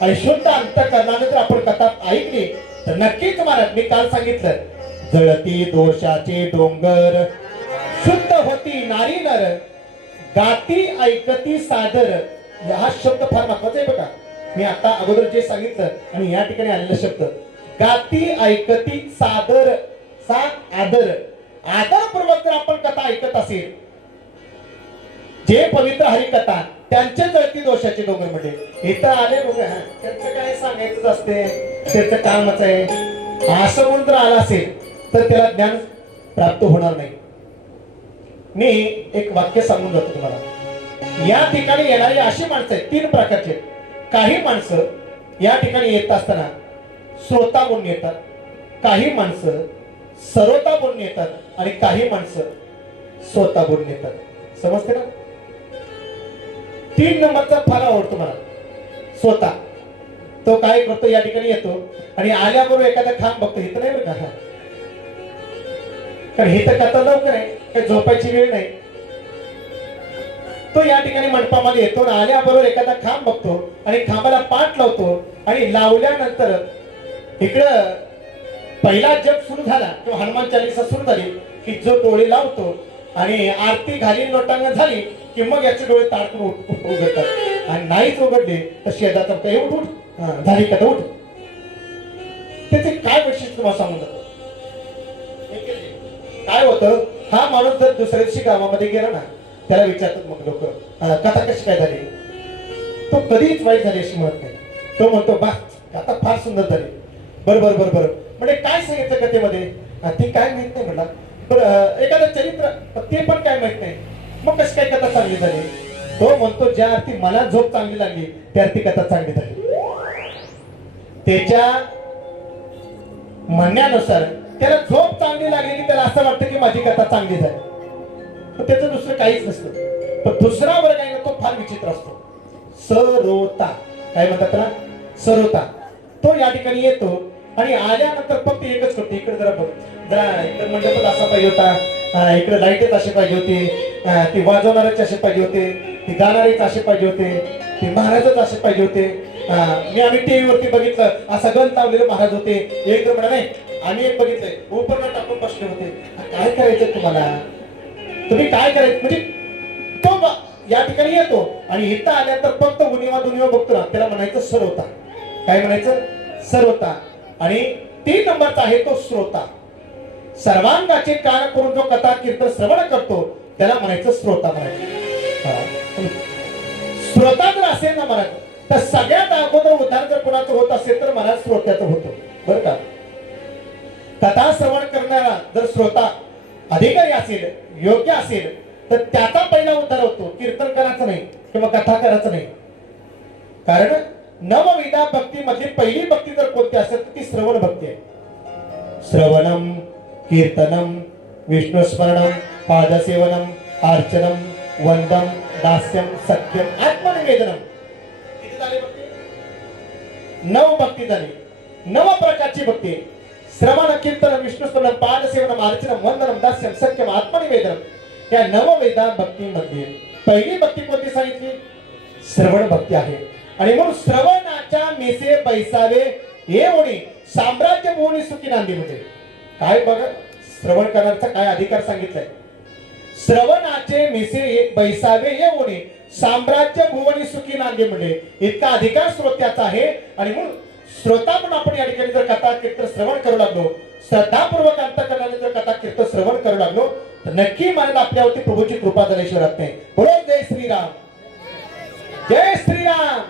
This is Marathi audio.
आणि शुद्ध अंतःकरणाने जर आपण कथा ऐकली तर नक्कीच महाराज मी काल सांगितलं, जळती दोषाचे डोंगर, शुद्ध होती नारी नर, गाती ऐकती सादर. हा शब्द फार महत्वाचा आहे बघा. मी आता अगोदर जे सांगितलं आणि या ठिकाणी आलेला शब्द गाती ऐकती सादर, आदर. आदरपूर्वक जर आपण कथा ऐकत असेल, जे पवित्र हरिकथा त्यांचे जळती दोषाचे डोंगर म्हणजे इथं आले बघा, त्यांचं काय सांगायचं असते, त्याचं कामच आहे असं म्हणून जर आला असेल तर त्याला ज्ञान प्राप्त होणार नाही. मी एक वाक्य सांगून जातो तुम्हाला. या ठिकाणी येणारी अशी माणसं आहेत तीन प्रकारचे. काही माणसं या ठिकाणी येत असताना श्रोता म्हणून येतात, काही माणसं सरोता बोलून येतात आणि काही माणसं स्वतः बोलून येतात. समजते ना? 3 नंबरचा फार आवडतो मला. स्वतः तो काय करतो, या ठिकाणी येतो आणि आल्याबरोबर एखादा खांब बघतो. इथं नाही बरं का, कारण इथं कथा लवकर आहे, काही झोपायची वेळ नाही. तो या ठिकाणी मंडपामध्ये येतो आणि आल्याबरोबर एखादा खांब बघतो आणि खांबाला पाठ लावतो आणि लावल्यानंतर इकडं पहिला जप सुरू झाला किंवा हनुमान चालीसा सुरू झाली की जो डोळे लावतो आणि आरती घाली लोटांगण झाली की मग याचे डोळे ताडकून उघडतात आणि नाहीच उघडले तर शेजारचा काही उठ झाली का उठ. त्याचे काय वैशिष्ट्य तुम्हाला सांगून जातो. काय होतं, हा माणूस जर दुसऱ्या दिवशी गावामध्ये गेला ना, त्याला विचारतात मग लोक कथा कशी काय झाली. तो कधीच वाईट झाली अशी म्हणत नाही. तो म्हणतो बा कथा फार सुंदर झाली. बरोबर बरोबर म्हणजे काय सांगितलं कथेमध्ये ते काय माहित नाही म्हटलं. बरं एखादं चरित्र ते पण काय माहित नाही. मग कशी काय कथा चांगली झाली. तो म्हणतो ज्या अर्थी मला झोप चांगली लागली त्या अर्थी कथा चांगली झाली. त्याच्या म्हणण्यानुसार त्याला झोप चांगली लागली की त्याला असं वाटतं की माझी कथा चांगली झाली. त्याचं दुसरं काहीच नसतं. पण दुसरा वर्ग आहे ना, तो फार विचित्र असतो. सरोता काय म्हणतात त्याला, सरोता. तो या ठिकाणी येतो आणि आल्यानंतर फक्त एकच करतो, इकडे जरा बघ, जरा इकडे मंडपच असा पाहिजे होता, इकडे लाईटच असे पाहिजे होते, ती वाजवणारच असे पाहिजे होते, ती गाणारेच असे पाहिजे होते, ते महाराजच असे पाहिजे होते. आम्ही टीव्ही वरती बघितलं असं गण लावलेले महाराज होते. एक जण म्हणा नाही आम्ही एक बघितलंय उपरला टाकून बसले होते. काय करायचं तुम्हाला, तुम्ही काय करायचं. म्हणजे तो या ठिकाणी येतो आणि इथं आल्यानंतर फक्त उनिवा दुनिवा बघतो ना, त्याला म्हणायचं सरोता. काय म्हणायचं, सरोता. आणि 3 नंबरचा आहे तो श्रोता. सर्वांगाचे कान करून जो कथा कीर्तन श्रवण करतो त्याला म्हणायचं श्रोता म्हणायचं. श्रोता जर असेल ना महाराज तर सगळ्यात अगोदर उद्धार जर कोणाचं होत असेल तर महाराज श्रोत्याचं होतो बरं का. कथा श्रवण करणारा जर श्रोता अधिकारी असेल, योग्य असेल तर त्याचा पहिला उद्धार होतो. कीर्तन करायचं नाही किंवा कथा करायचं नाही. कारण नवविधा भक्ती मध्ये पहिली भक्ती जर कोणती असेल तर ती श्रवण भक्ती आहे. श्रवणम कीर्तनम विष्णुस्मरणम पादसेवनम अर्चनम वंदम दास्यम सत्यम आत्मनिवेदनम. किती झाले भक्ती? 9 भक्ती झाली. 9 प्रकारची भक्ती. श्रवण कीर्तन विष्णुस्मरण पादसेवनम अर्चनम वंदनम दास्यम सत्यम आत्मनिवेदनम. या 9 वेदा भक्तीमध्ये पहिली भक्ती कोणती सांगितली? श्रवण भक्ती आहे. आणि म्हणून श्रवणाच्या मेसे बैसावे हे ओणी साम्राज्य भुवनी सुखी नांदी मध्ये. काय बघा श्रवण करण्याचा काय अधिकार सांगितलाय. श्रवणाचे मेसे बैसावे हे ओणी साम्राज्य भुवनी सुखी नांदी मध्ये इतका अधिकार श्रोत्याचा आहे. आणि म्हणून श्रोता पण आपण या ठिकाणी जर कथा कीर्तन श्रवण करू लागलो, श्रद्धापूर्वक अंतःकरणाने जर कथा कीर्तन श्रवण करू लागलो तर नक्की मला आपल्यावरती प्रभूची कृपा झाल्याशिवाय राहत नाही. बोलो जय श्रीराम, जय श्रीराम.